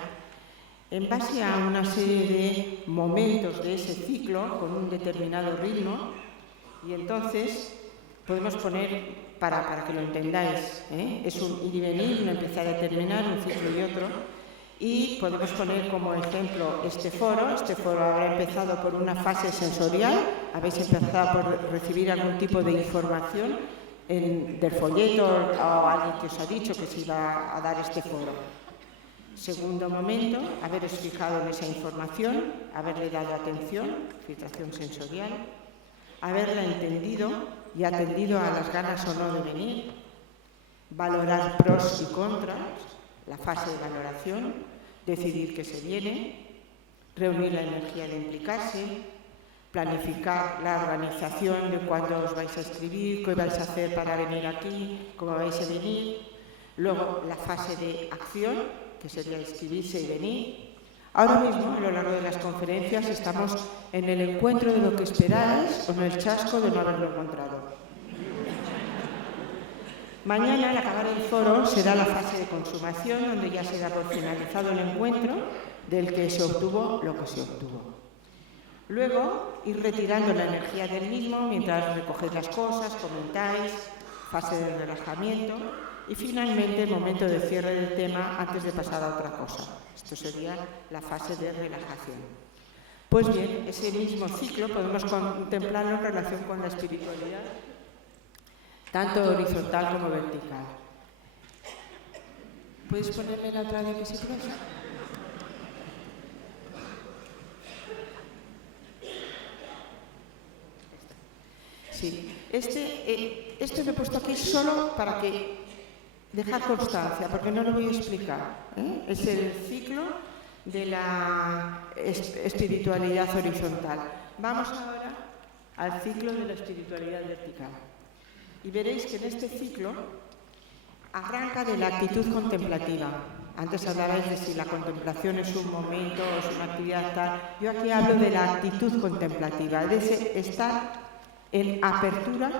en base a una serie de momentos de ese ciclo con un determinado ritmo, y entonces podemos poner, para que lo entendáis, es un ir y venir, un empezar y terminar, un ciclo y otro, y podemos poner como ejemplo este foro habrá empezado por una fase sensorial, habéis empezado por recibir algún tipo de información del folleto o alguien que os ha dicho que se iba a dar este foro. Segundo momento, haberos fijado en esa información, haberle dado atención, filtración sensorial, haberla entendido y atendido a las ganas o no de venir, valorar pros y contras, la fase de valoración, decidir que se viene, reunir la energía de implicarse, planificar la organización de cuándo os vais a escribir, qué vais a hacer para venir aquí, cómo vais a venir. Luego la fase de acción, que sería inscribirse y venir. Ahora mismo, a lo largo de las conferencias, estamos en el encuentro de lo que esperáis o en el chasco de no haberlo encontrado. Mañana, al acabar el foro, será la fase de consumación, donde ya se da por finalizado el encuentro del que se obtuvo lo que se obtuvo. Luego, ir retirando la energía del mismo mientras recogéis las cosas, comentáis, fase de relajamiento y finalmente el momento de cierre del tema antes de pasar a otra cosa. Esto sería la fase de relajación. Pues bien, ese mismo ciclo podemos contemplarlo en relación con la espiritualidad, tanto horizontal como vertical. ¿Puedes ponerme la otra diapositiva? Sí, esto lo he puesto aquí solo para que dejar constancia, porque no lo voy a explicar. Es el ciclo de la espiritualidad horizontal. Vamos ahora al ciclo de la espiritualidad vertical. Y veréis que en este ciclo arranca de la actitud contemplativa. Antes hablabais de si la contemplación es un momento o es una actividad tal. Yo aquí hablo de la actitud contemplativa, de estar en apertura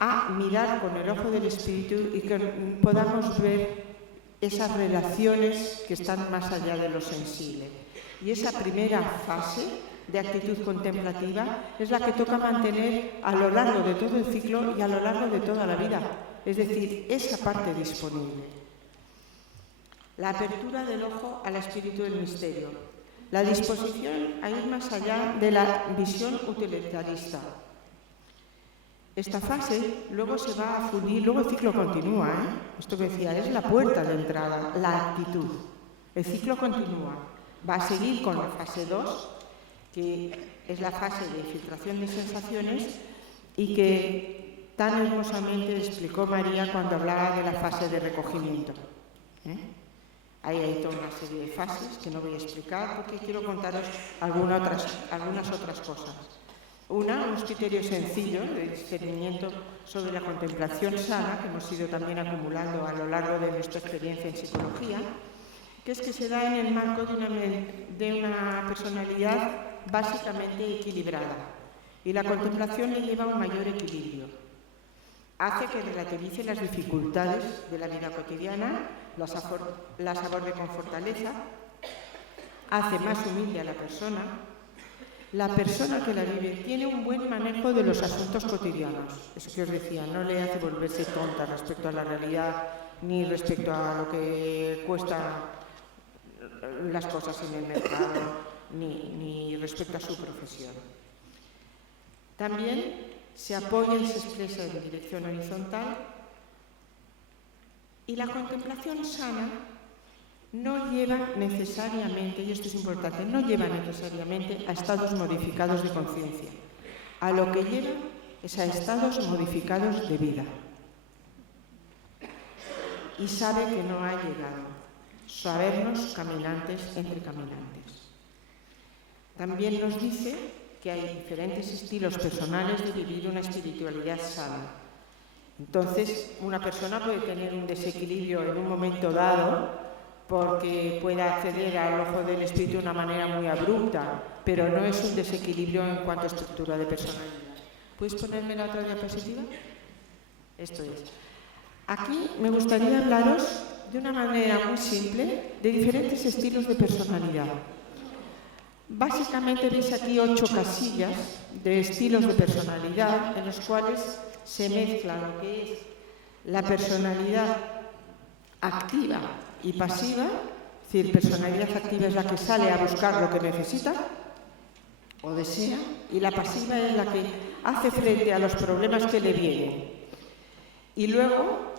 a mirar con el ojo del espíritu y que podamos ver esas relaciones que están más allá de lo sensible. Y esa primera fase de actitud contemplativa es la que toca mantener a lo largo de todo el ciclo y a lo largo de toda la vida, es decir, esa parte disponible. La apertura del ojo al espíritu del misterio, la disposición a ir más allá de la visión utilitarista. Esta fase luego se va a fundir, luego el ciclo continúa, esto que decía, es la puerta de entrada, la actitud. El ciclo continúa, va a seguir con la fase 2, que es la fase de filtración de sensaciones y que tan hermosamente explicó María cuando hablaba de la fase de recogimiento. Ahí hay toda una serie de fases que no voy a explicar porque quiero contaros algunas otras cosas. Unos criterios sencillos de discernimiento sobre la contemplación sana que hemos ido también acumulando a lo largo de nuestra experiencia en psicología, que es que se da en el marco de una personalidad básicamente equilibrada, y la contemplación le lleva a un mayor equilibrio. Hace que relativice las dificultades de la vida cotidiana, las aborde con fortaleza, hace más humilde a la persona. La persona que la vive tiene un buen manejo de los asuntos cotidianos. Eso que os decía, no le hace volverse tonta respecto a la realidad ni respecto a lo que cuestan las cosas en el mercado, ni respecto a su profesión. También se apoya y se expresa en dirección horizontal, y la contemplación sana no lleva necesariamente, y esto es importante, no lleva necesariamente a estados modificados de conciencia. A lo que lleva es a estados modificados de vida. Y sabe que no ha llegado. Sabernos caminantes entre caminantes. También nos dice que hay diferentes estilos personales de vivir una espiritualidad sana. Entonces, una persona puede tener un desequilibrio en un momento dado porque pueda acceder al ojo del espíritu de una manera muy abrupta, pero no es un desequilibrio en cuanto a estructura de personalidad. ¿Puedes ponerme la otra diapositiva? Esto es. Aquí me gustaría hablaros de una manera muy simple de diferentes estilos de personalidad. Básicamente veis aquí 8 casillas de estilos de personalidad en los cuales se mezcla lo que es la personalidad activa y pasiva, es decir, personalidad activa es la que sale a buscar lo que necesita o desea, y la pasiva es la que hace frente a los problemas que le vienen. Y luego,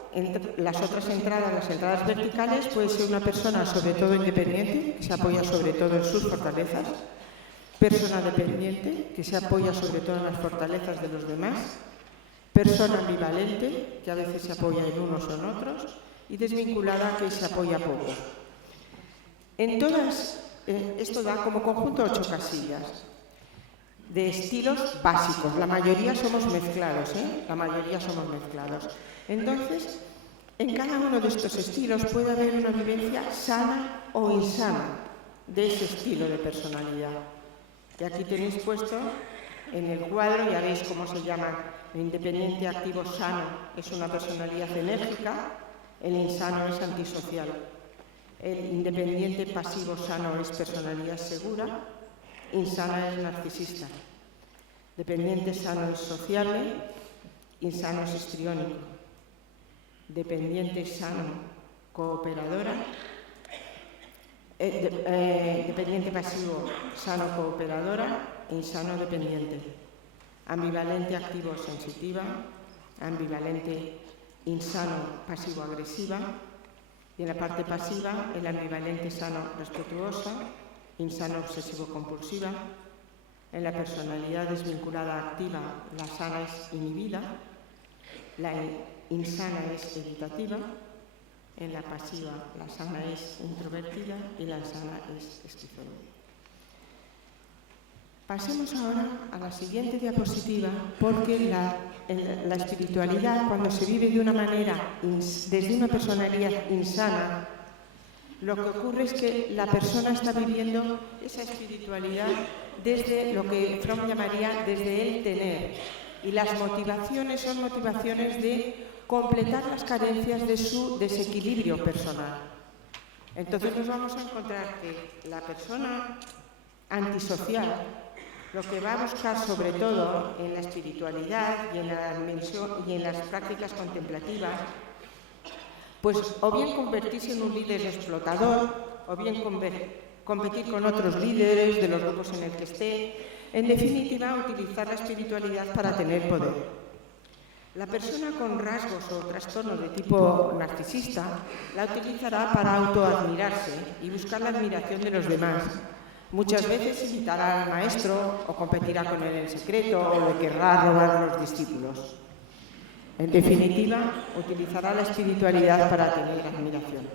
las otras entradas, las entradas verticales, puede ser una persona sobre todo independiente, que se apoya sobre todo en sus fortalezas, persona dependiente, que se apoya sobre todo en las fortalezas de los demás, persona ambivalente, que a veces se apoya en unos o en otros, y desvinculada, que se apoya poco. En todas, esto da como conjunto 8 casillas de estilos básicos. La mayoría somos mezclados, La mayoría somos mezclados. Entonces, en cada uno de estos estilos puede haber una vivencia sana o insana. de ese estilo de personalidad. Y aquí tenéis puesto en el cuadro, ya veis cómo se llama: el independiente activo sano es una personalidad enérgica, el insano es antisocial. El independiente pasivo sano es personalidad segura, insana es narcisista. Dependiente sano es sociable, insano es histriónico. Dependiente sano, cooperadora. Dependiente pasivo, sano, cooperadora, insano, dependiente. Ambivalente activo, sensitiva. Ambivalente, insano, pasivo, agresiva. Y en la parte pasiva, el ambivalente sano, respetuosa. Insano, obsesivo, compulsiva. En la personalidad desvinculada activa, la sana es inhibida. La insana es evitativa. En la pasiva, la sana es introvertida y la insana es esquizofrénica. Pasemos ahora a la siguiente diapositiva, porque la espiritualidad, cuando se vive de una manera, desde una personalidad insana, lo que ocurre es que la persona está viviendo esa espiritualidad desde lo que Fromm llamaría desde el tener. Y las motivaciones son motivaciones de completar las carencias de su desequilibrio personal. Entonces nos vamos a encontrar que la persona antisocial lo que va a buscar sobre todo en la espiritualidad y en las prácticas contemplativas, pues o bien convertirse en un líder explotador, o bien competir con otros líderes de los grupos en el que esté, en definitiva utilizar la espiritualidad para tener poder. La persona con rasgos o trastornos de tipo narcisista la utilizará para autoadmirarse y buscar la admiración de los demás. Muchas veces imitará al maestro o competirá con él en secreto o le querrá robar a los discípulos. En definitiva, utilizará la espiritualidad para tener admiración.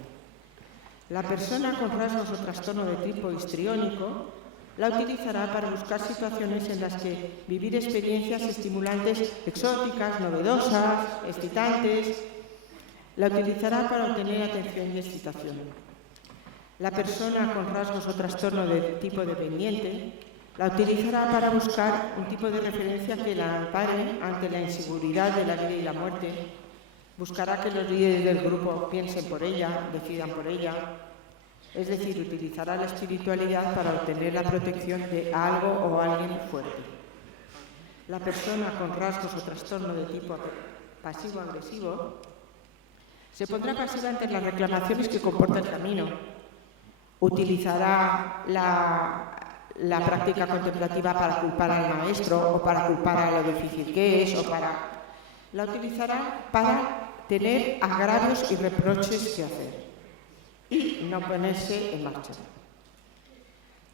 La persona con rasgos o trastorno de tipo histriónico la utilizará para buscar situaciones en las que vivir experiencias estimulantes, exóticas, novedosas, excitantes. La utilizará para obtener atención y excitación. La persona con rasgos o trastorno de tipo dependiente la utilizará para buscar un tipo de referencia que la ampare ante la inseguridad de la vida y la muerte. Buscará que los líderes del grupo piensen por ella, decidan por ella. Es decir, utilizará la espiritualidad para obtener la protección de algo o alguien fuerte. La persona con rasgos o trastorno de tipo pasivo-agresivo se pondrá pasiva ante las reclamaciones que comporta el camino. Utilizará la práctica contemplativa para culpar al maestro o para culpar a lo difícil que es la utilizará para tener agravios y reproches que hacer y no ponerse en marcha.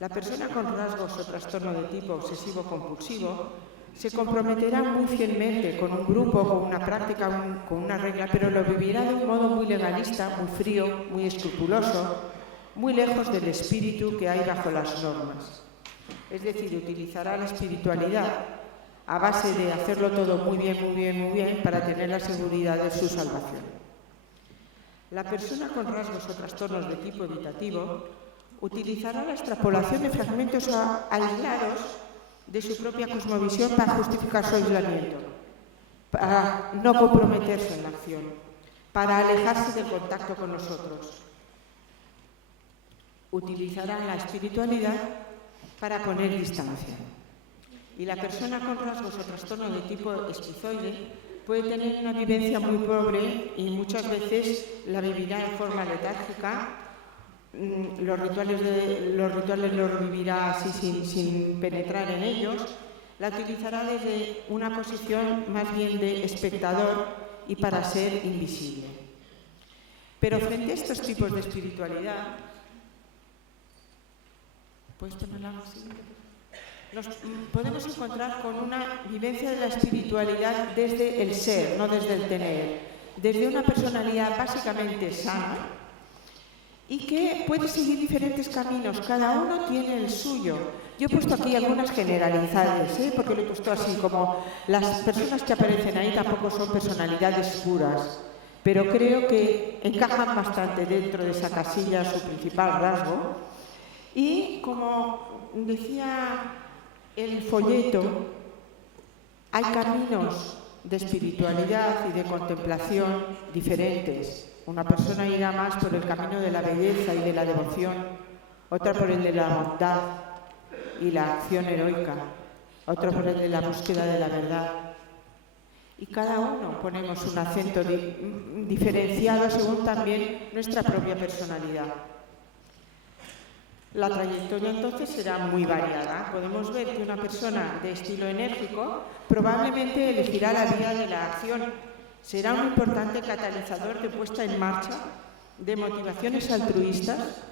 La persona con rasgos o trastorno de tipo obsesivo-compulsivo se comprometerá muy fielmente con un grupo, con una práctica, con una regla, pero lo vivirá de un modo muy legalista, muy frío, muy escrupuloso, muy lejos del espíritu que hay bajo las normas. Es decir, utilizará la espiritualidad a base de hacerlo todo muy bien para tener la seguridad de su salvación. La persona con rasgos o trastornos de tipo evitativo utilizará la extrapolación de fragmentos aislados de su propia cosmovisión para justificar su aislamiento, para no comprometerse en la acción, para alejarse del contacto con nosotros. Utilizará la espiritualidad para poner distancia. Y la persona con rasgos o trastorno de tipo esquizoide puede tener una vivencia muy pobre y muchas veces la vivirá en forma letárgica. Los rituales los vivirá así sin penetrar en ellos. La utilizará desde una posición más bien de espectador y para ser invisible. Pero frente a estos tipos de espiritualidad, ¿puedes tomarla así? Nos podemos encontrar con una vivencia de la espiritualidad desde el ser, no desde el tener, desde una personalidad básicamente sana y que puede seguir diferentes caminos, cada uno tiene el suyo. Yo he puesto aquí algunas generalidades, porque lo he puesto así, como las personas que aparecen ahí tampoco son personalidades puras, pero creo que encajan bastante dentro de esa casilla su principal rasgo. Y como decía el folleto, hay caminos de espiritualidad y de contemplación diferentes. Una persona irá más por el camino de la belleza y de la devoción, otra por el de la bondad y la acción heroica, otra por el de la búsqueda de la verdad. Y cada uno ponemos un acento diferenciado según también nuestra propia personalidad. La trayectoria entonces será muy variada. Podemos ver que una persona de estilo enérgico probablemente elegirá la vía de la acción. Será un importante catalizador de puesta en marcha de motivaciones altruistas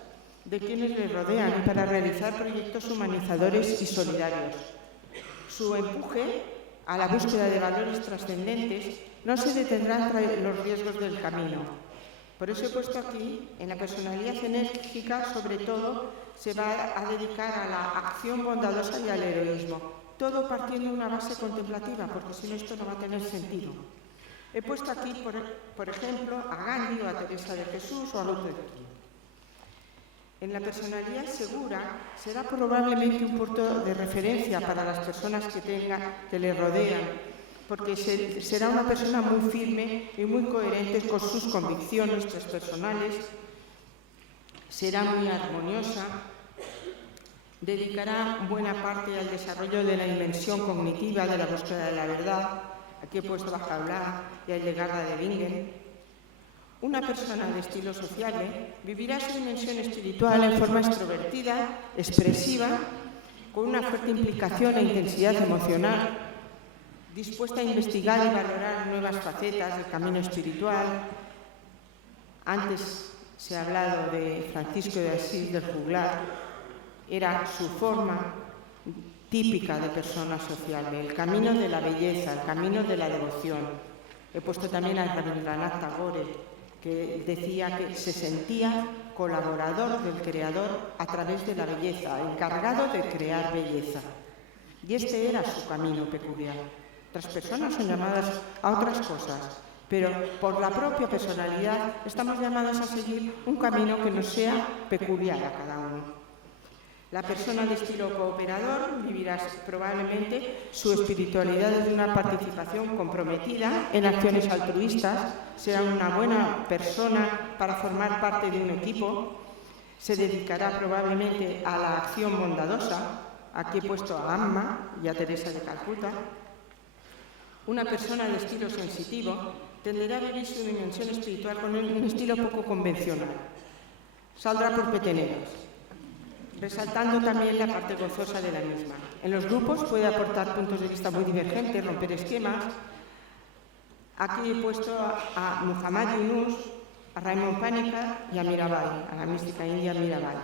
de quienes le rodean y para realizar proyectos humanizadores y solidarios. Su empuje a la búsqueda de valores trascendentes no se detendrá ante los riesgos del camino. Por eso he puesto aquí, en la personalidad enérgica, sobre todo, se va a dedicar a la acción bondadosa y al heroísmo. Todo partiendo de una base contemplativa, porque si no esto no va a tener sentido. He puesto aquí, por ejemplo, a Gandhi o a Teresa de Jesús o a Luther King. En la personalidad segura será probablemente un punto de referencia para las personas que le rodean, porque será una persona muy firme y muy coherente con sus convicciones personales, será muy armoniosa, dedicará buena parte al desarrollo de la dimensión cognitiva de la búsqueda de la verdad. Aquí he puesto a Bajaulat y a Hildegard de Bingen. Una persona de estilo sociable vivirá su dimensión espiritual en forma extrovertida, expresiva, con una fuerte implicación e intensidad emocional, dispuesta a investigar y valorar nuevas facetas del camino espiritual. Antes se ha hablado de Francisco de Asís del Juglar, era su forma típica de persona sociable, el camino de la belleza, el camino de la devoción. He puesto también a Rabindranath Tagore, que decía que se sentía colaborador del Creador a través de la belleza, encargado de crear belleza. Y este era su camino peculiar. Otras personas son llamadas a otras cosas, pero por la propia personalidad estamos llamados a seguir un camino que nos sea peculiar a cada uno. La persona de estilo cooperador vivirá probablemente su espiritualidad desde una participación comprometida en acciones altruistas, será una buena persona para formar parte de un equipo, se dedicará probablemente a la acción bondadosa. Aquí he puesto a Amma y a Teresa de Calcuta. Una persona de estilo sensitivo tenderá a vivir su dimensión espiritual con un estilo poco convencional. Saldrá por peteneras, resaltando también la parte gozosa de la misma. En los grupos puede aportar puntos de vista muy divergentes, romper esquemas. Aquí he puesto a Muhammad Yunus, a Raymond Panikar y a Mirabai, a la mística india Mirabai.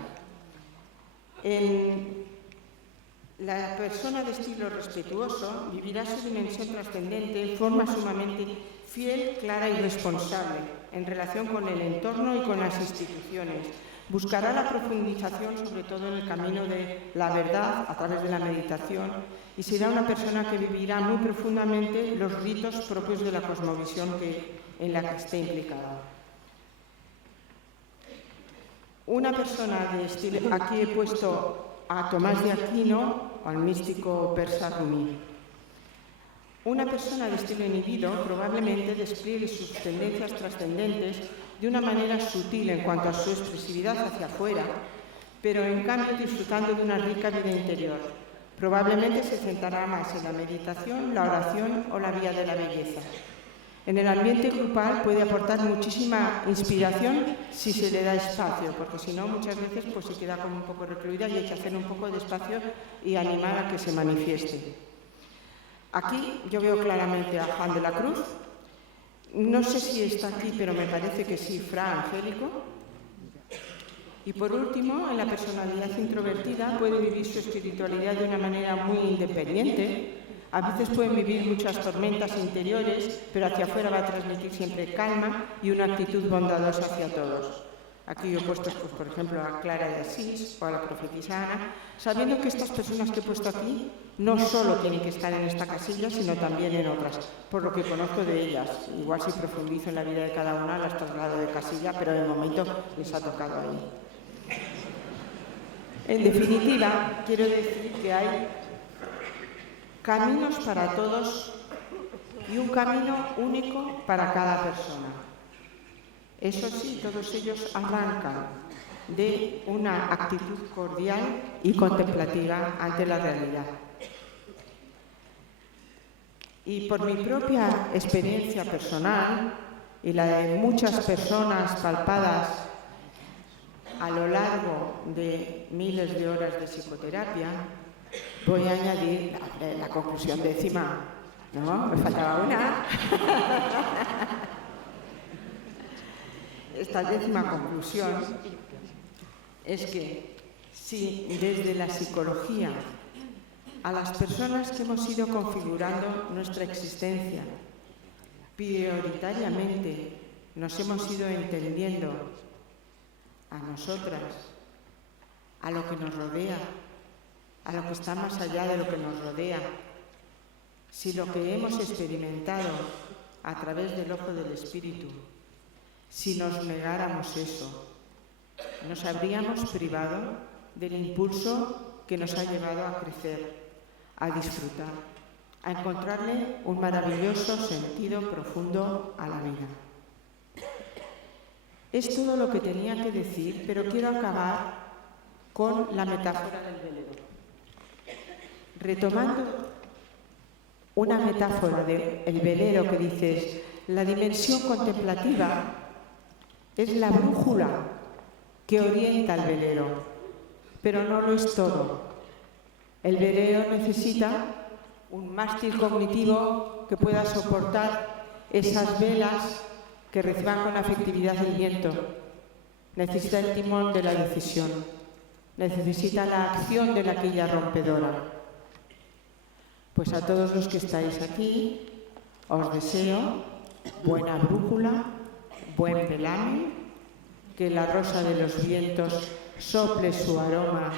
La persona de estilo respetuoso vivirá su dimensión trascendente de forma sumamente fiel, clara y responsable en relación con el entorno y con las instituciones. Buscará la profundización, sobre todo en el camino de la verdad, a través de la meditación, y será una persona que vivirá muy profundamente los ritos propios de la cosmovisión en la que esté implicada. Una persona de estilo... Aquí he puesto a Tomás de Aquino o al místico persa Rumi. Una persona de estilo inhibido probablemente despliegue sus tendencias trascendentes de una manera sutil en cuanto a su expresividad hacia afuera, pero en cambio disfrutando de una rica vida interior. Probablemente se centrará más en la meditación, la oración o la vía de la belleza. En el ambiente grupal puede aportar muchísima inspiración si se le da espacio, porque si no muchas veces pues se queda como un poco recluida y hay que hacer un poco de espacio y animar a que se manifieste. Aquí yo veo claramente a Juan de la Cruz. No sé si está aquí, pero me parece que sí, Fra Angélico. Y por último, en la personalidad introvertida puede vivir su espiritualidad de una manera muy independiente. A veces pueden vivir muchas tormentas interiores, pero hacia afuera va a transmitir siempre calma y una actitud bondadosa hacia todos. Aquí yo he puesto, pues, por ejemplo, a Clara de Asís o a la profetisa Ana, sabiendo que estas personas que he puesto aquí no solo tienen que estar en esta casilla, sino también en otras, por lo que conozco de ellas. Igual si profundizo en la vida de cada una, las traslado de casilla, pero de momento les ha tocado ahí. En definitiva, quiero decir que hay caminos para todos y un camino único para cada persona. Eso sí, todos ellos arrancan de una actitud cordial y contemplativa ante la realidad. Y por mi propia experiencia personal y la de muchas personas palpadas a lo largo de miles de horas de psicoterapia, voy a añadir la conclusión décima. ¿No? Me faltaba una. Esta décima conclusión es que si desde la psicología a las personas que hemos ido configurando nuestra existencia prioritariamente nos hemos ido entendiendo a nosotras, a lo que nos rodea, a lo que está más allá de lo que nos rodea, si lo que hemos experimentado a través del ojo del espíritu, si nos negáramos eso, nos habríamos privado del impulso que nos ha llevado a crecer, a disfrutar, a encontrarle un maravilloso sentido profundo a la vida. Es todo lo que tenía que decir, pero quiero acabar con la metáfora del velero. Retomando una metáfora del velero que dices, la dimensión contemplativa es la brújula que orienta al velero, pero no lo es todo. El velero necesita un mástil cognitivo que pueda soportar esas velas que reciban con la efectividad del viento. Necesita el timón de la decisión, necesita la acción de la quilla rompedora. Pues a todos los que estáis aquí, os deseo buena brújula, buen velame, que la rosa de los vientos sople su aroma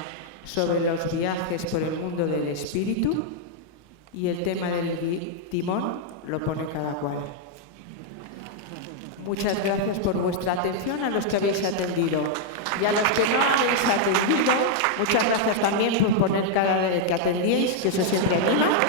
sobre los viajes por el mundo del espíritu y el tema del timón lo pone cada cual. Muchas gracias por vuestra atención a los que habéis atendido. Y a los que no habéis atendido, muchas gracias también por poner cara de que atendíais, que eso siempre anima.